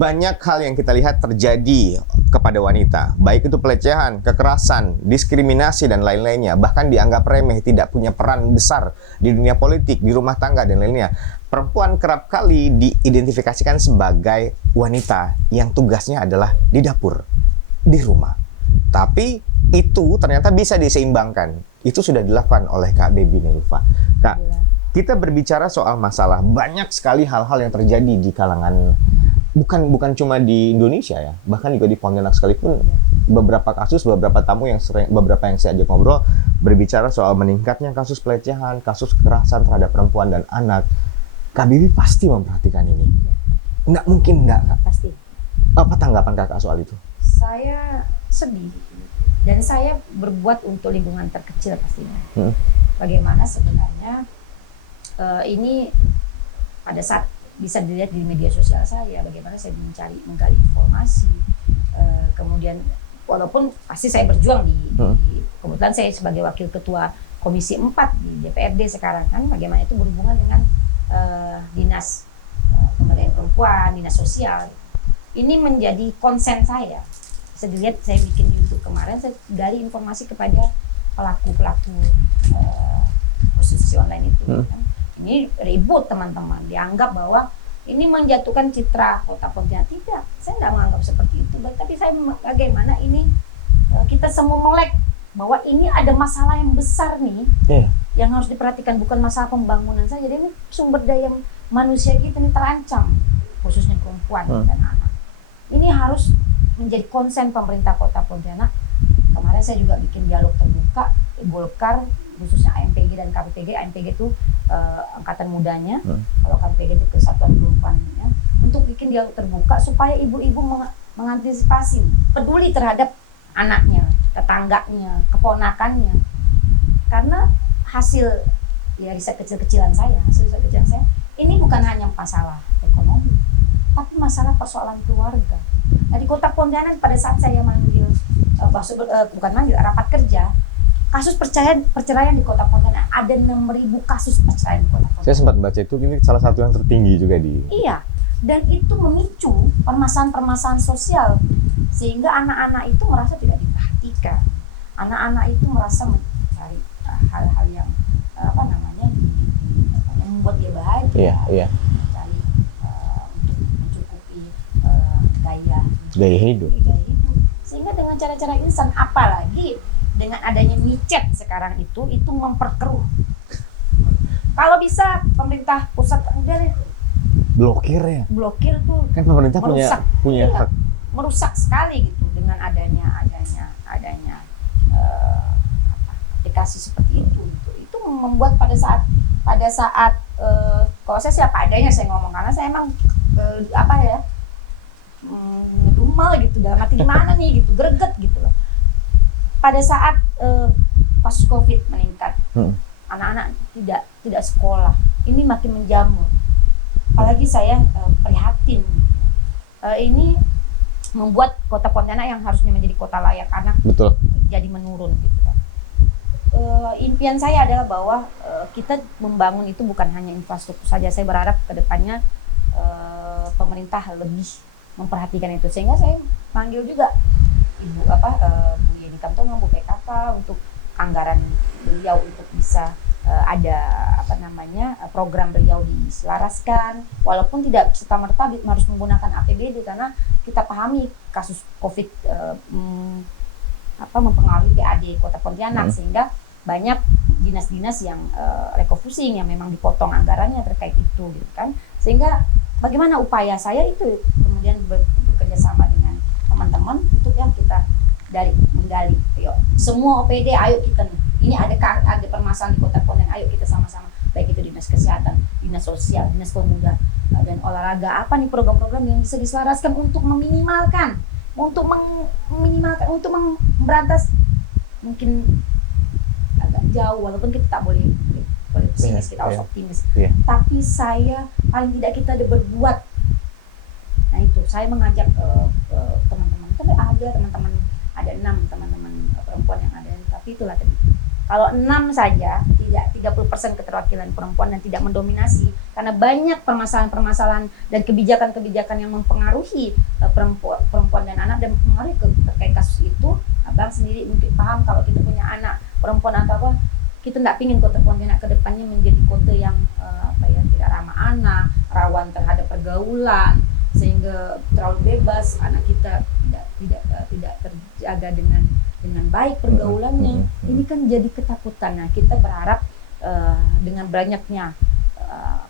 banyak hal yang kita lihat terjadi kepada wanita, baik itu pelecehan, kekerasan, diskriminasi, dan lain-lainnya, bahkan dianggap remeh, tidak punya peran besar di dunia politik, di rumah tangga, dan lainnya. Perempuan kerap kali diidentifikasikan sebagai wanita yang tugasnya adalah di dapur, di rumah. Tapi itu ternyata bisa diseimbangkan. Itu sudah dilakukan oleh Kak Baby Nelufa. Kak, kita berbicara soal masalah, banyak sekali hal-hal yang terjadi di kalangan, bukan cuma di Indonesia ya, bahkan juga di Pontianak sekalipun. Beberapa kasus, beberapa tamu yang beberapa yang saya ajak ngobrol berbicara soal meningkatnya kasus pelecehan, kasus kekerasan terhadap perempuan dan anak. Kak Bibi pasti memperhatikan ini. Nggak mungkin nggak, Kak? Pasti. Apa tanggapan Kakak soal itu? Saya sedih dan saya berbuat untuk lingkungan terkecil pastinya. Bagaimana sebenarnya ini pada saat bisa dilihat di media sosial saya, bagaimana saya menggali informasi, kemudian walaupun pasti saya berjuang di kebetulan saya sebagai wakil ketua Komisi 4 di DPRD sekarang kan, bagaimana itu berhubungan dengan dinas pemberdayaan perempuan, dinas sosial. Ini menjadi konsen saya. Bisa dilihat saya bikin YouTube kemarin, saya gali informasi kepada pelaku-pelaku prostitusi online itu. Kan. Ini ribut teman-teman, dianggap bahwa ini menjatuhkan citra Kota Pontianak. Tidak, saya tidak menganggap seperti itu. Tapi saya bagaimana ini kita semua melek bahwa ini ada masalah yang besar nih. Yang harus diperhatikan, bukan masalah pembangunan saja. Jadi ini sumber daya manusia kita ini terancam, khususnya perempuan dan anak. Ini harus menjadi konsen pemerintah Kota Pontianak. Kemarin saya juga bikin dialog terbuka, Golkar, khususnya AMPG dan KPPG. AMPG itu angkatan mudanya, kalau KPPG itu Kesatuan Perempuannya, untuk bikin dialog terbuka supaya ibu-ibu mengantisipasi, peduli terhadap anaknya, tetangganya, keponakannya. Karena hasil ya riset kecil-kecilan saya, ini bukan hanya masalah ekonomi, tapi masalah persoalan keluarga. Nah, di Kota Pontianak pada saat saya manggil, rapat kerja, kasus perceraian di Kota Pontianak ada 6.000 kasus perceraian di Kota Pontianak. Saya sempat baca itu, ini salah satu yang tertinggi juga di. Iya, dan itu memicu permasalahan-permasalahan sosial sehingga anak-anak itu merasa tidak diperhatikan. Anak-anak itu merasa mencari hal-hal yang membuat dia bahagia, mencari untuk mencukupi gaya hidup. Sehingga dengan cara-cara instan, apalagi dengan adanya micet sekarang itu memperkeruh. Kalau bisa pemerintah pusat blokir tuh kan pemerintah punya hak. Merusak sekali gitu dengan adanya aplikasi seperti itu membuat pada saat kalau saya siapa adanya saya ngomong, karena saya emang ngedumel gitu, dalam arti gimana nih gitu, greget gitu loh. Pada saat kasus COVID meningkat, anak-anak tidak sekolah, ini makin menjamur. Apalagi saya prihatin, ini membuat Kota Pontianak yang harusnya menjadi kota layak anak jadi menurun gitu kan. Impian saya adalah bahwa kita membangun itu bukan hanya infrastruktur saja. Saya berharap ke depannya pemerintah lebih memperhatikan itu, sehingga saya panggil juga Bu Yeni Kamtoma, Bu PKK untuk anggaran beliau untuk bisa ada program beliau diselaraskan, walaupun tidak serta-merta harus menggunakan APBD, karena kita pahami kasus COVID mempengaruhi PAD Kota Pontianak, sehingga banyak dinas-dinas yang refocusing yang memang dipotong anggarannya terkait itu gitu kan. Sehingga bagaimana upaya saya itu kemudian bekerja sama dengan teman-teman untuk yang kita menggali, yuk semua OPD, ayo kita ini ada permasalahan di Kota Pontianak, ayo kita sama-sama, baik itu dinas kesehatan, dinas sosial, dinas pemuda dan olahraga, apa nih program-program yang bisa diselaraskan untuk meminimalkan, untuk memberantas, mungkin agak jauh, walaupun kita tak boleh pesimis, kita harus optimis. Tapi saya paling tidak kita ada berbuat. Nah itu saya mengajak teman-teman, tapi ada teman-teman, ada 6 teman-teman perempuan yang ada, tapi itulah tadi. Kalau 6 saja tidak 30% keterwakilan perempuan dan tidak mendominasi, karena banyak permasalahan-permasalahan dan kebijakan-kebijakan yang mempengaruhi perempuan dan anak, dan mempengaruhi terkait kasus itu. Abang sendiri mungkin paham kalau kita punya anak perempuan atau apa, kita tidak pingin kota Pontianak ke depannya menjadi kota yang tidak ramah anak, rawan terhadap pergaulan, sehingga terlalu bebas, anak kita tidak terjaga dengan baik pergaulannya. Ini kan jadi ketakutan. Nah, kita berharap dengan banyaknya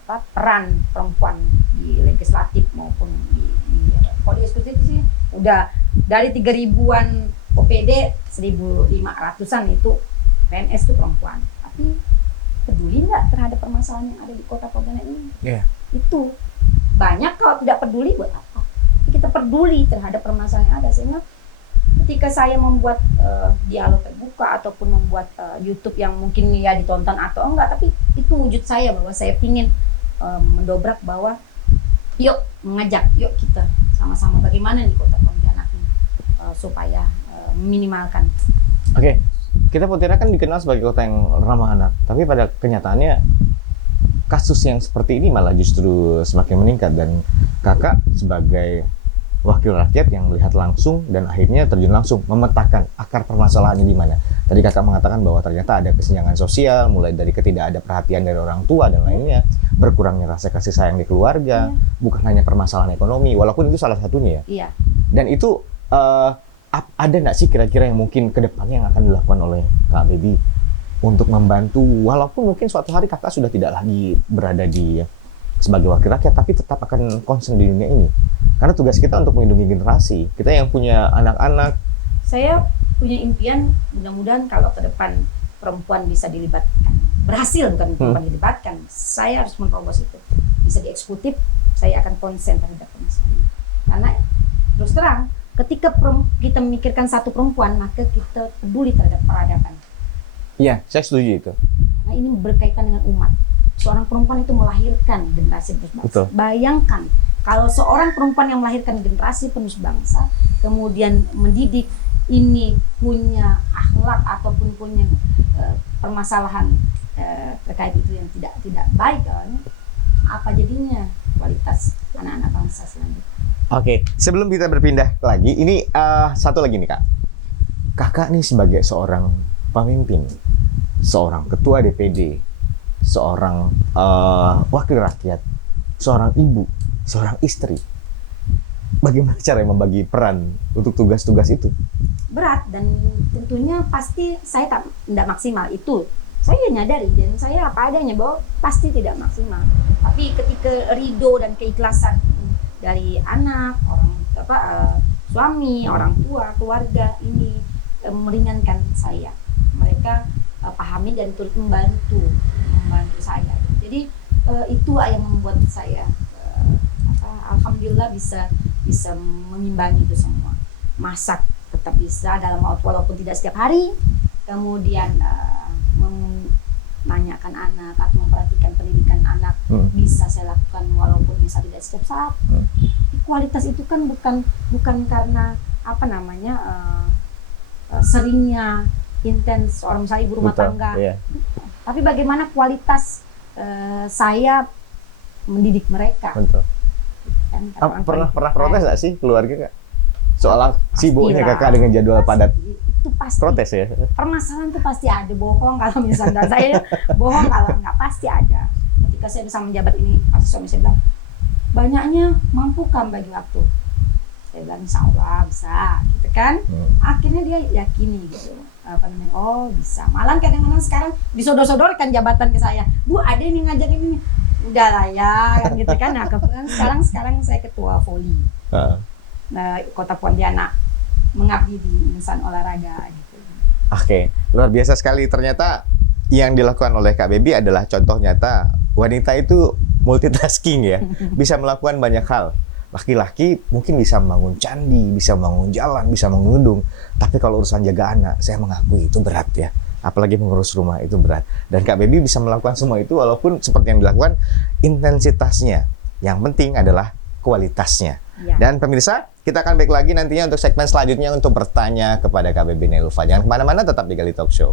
peran perempuan di legislatif maupun di kode eksekutif sih, udah dari 3.000-an OPD 1.500-an itu PNS itu perempuan. Tapi peduli nggak terhadap permasalahan yang ada di kota Pontianak ini? Yeah. Itu banyak. Kalau tidak peduli buat apa? Kita peduli terhadap permasalahan yang ada, sehingga ketika saya membuat dialog terbuka ataupun membuat YouTube yang mungkin ya ditonton atau enggak, tapi itu wujud saya bahwa saya ingin mendobrak bahwa yuk kita sama-sama bagaimana nih kota Pontianak nih, supaya meminimalkan. Oke. Kita Pontianak kan dikenal sebagai kota yang ramah anak, tapi pada kenyataannya kasus yang seperti ini malah justru semakin meningkat, dan kakak sebagai wakil rakyat yang melihat langsung dan akhirnya terjun langsung memetakan akar permasalahannya di mana. Tadi kakak mengatakan bahwa ternyata ada kesenjangan sosial, mulai dari tidak ada perhatian dari orang tua dan lainnya, berkurangnya rasa kasih sayang di keluarga, bukan hanya permasalahan ekonomi, walaupun itu salah satunya ya. Iya. Dan itu ada nggak sih kira-kira yang mungkin kedepannya yang akan dilakukan oleh Kak Baby untuk membantu, walaupun mungkin suatu hari kakak sudah tidak lagi berada di sebagai wakil rakyat, tapi tetap akan concern di dunia ini, karena tugas kita untuk melindungi generasi kita yang punya anak-anak. Saya punya impian, mudah-mudahan kalau ke depan perempuan bisa dilibatkan, berhasil bukan perempuan dilibatkan, saya harus menerobos itu, bisa di eksekutif, saya akan konsen terhadap permasalahan. Karena terus terang, ketika kita memikirkan satu perempuan, maka kita peduli terhadap peradaban. Iya, saya setuju itu. Nah, ini berkaitan dengan umat. Seorang perempuan itu melahirkan generasi penerus bangsa. Betul. Bayangkan kalau seorang perempuan yang melahirkan generasi penerus bangsa, kemudian mendidik, ini punya akhlak ataupun punya permasalahan terkait itu yang tidak baik, apa jadinya kualitas anak-anak bangsa selanjutnya? Oke, sebelum kita berpindah lagi, ini satu lagi nih Kak. Kakak nih sebagai seorang pemimpin, seorang ketua DPD, seorang wakil rakyat, seorang ibu, seorang istri. Bagaimana cara membagi peran untuk tugas-tugas itu? Berat, dan tentunya pasti saya tidak maksimal itu. Saya nyadari dan saya apa adanya bahwa pasti tidak maksimal. Tapi ketika ridho dan keikhlasan dari anak, suami, orang tua, keluarga ini meringankan saya. Mereka pahami dan turut membantu saya. Jadi itu yang membuat saya alhamdulillah bisa mengimbangi itu semua. Masak tetap bisa dalam walaupun tidak setiap hari. Kemudian menanyakan anak atau memperhatikan pendidikan anak bisa saya lakukan walaupun bisa tidak setiap saat. Kualitas itu kan bukan karena seringnya intens seorang saya ibu rumah tangga, tapi bagaimana kualitas saya mendidik mereka. Betul. Kan, pernah protes nggak sih keluarga Kak? Soal sibuknya kakak dengan jadwal padat. Itu pasti. Protes ya? Permasalahan itu pasti ada. Bohong kalau misalnya saya bohong kalau nggak, pasti ada. Ketika saya bisa menjabat ini, pasti suami saya bilang, banyaknya mampu kan bagi waktu. Saya bilang insya Allah bisa, gitu kan. Akhirnya dia yakini gitu. Oh bisa. Malah kadang-kadang sekarang disodor-sodorkan jabatan ke saya. Bu, ada yang ngajak ini. Udah lah ya, kan gitu kan. Nah, sekarang saya ketua voli. Kota Pontianak, mengabdi di insan olahraga gitu. Oke, luar biasa sekali. Ternyata yang dilakukan oleh Kak Baby adalah contoh nyata wanita itu multitasking ya, bisa melakukan banyak hal. Laki-laki mungkin bisa membangun candi, bisa membangun jalan, bisa mengundung. Tapi kalau urusan jaga anak, saya mengakui itu berat ya. Apalagi mengurus rumah itu berat. Dan Kak Baby bisa melakukan semua itu walaupun seperti yang dilakukan intensitasnya. Yang penting adalah kualitasnya. Ya. Dan pemirsa, kita akan balik lagi nantinya untuk segmen selanjutnya untuk bertanya kepada Kak Baby Nelufa. Jangan kemana-mana, tetap di Gali Talk Show.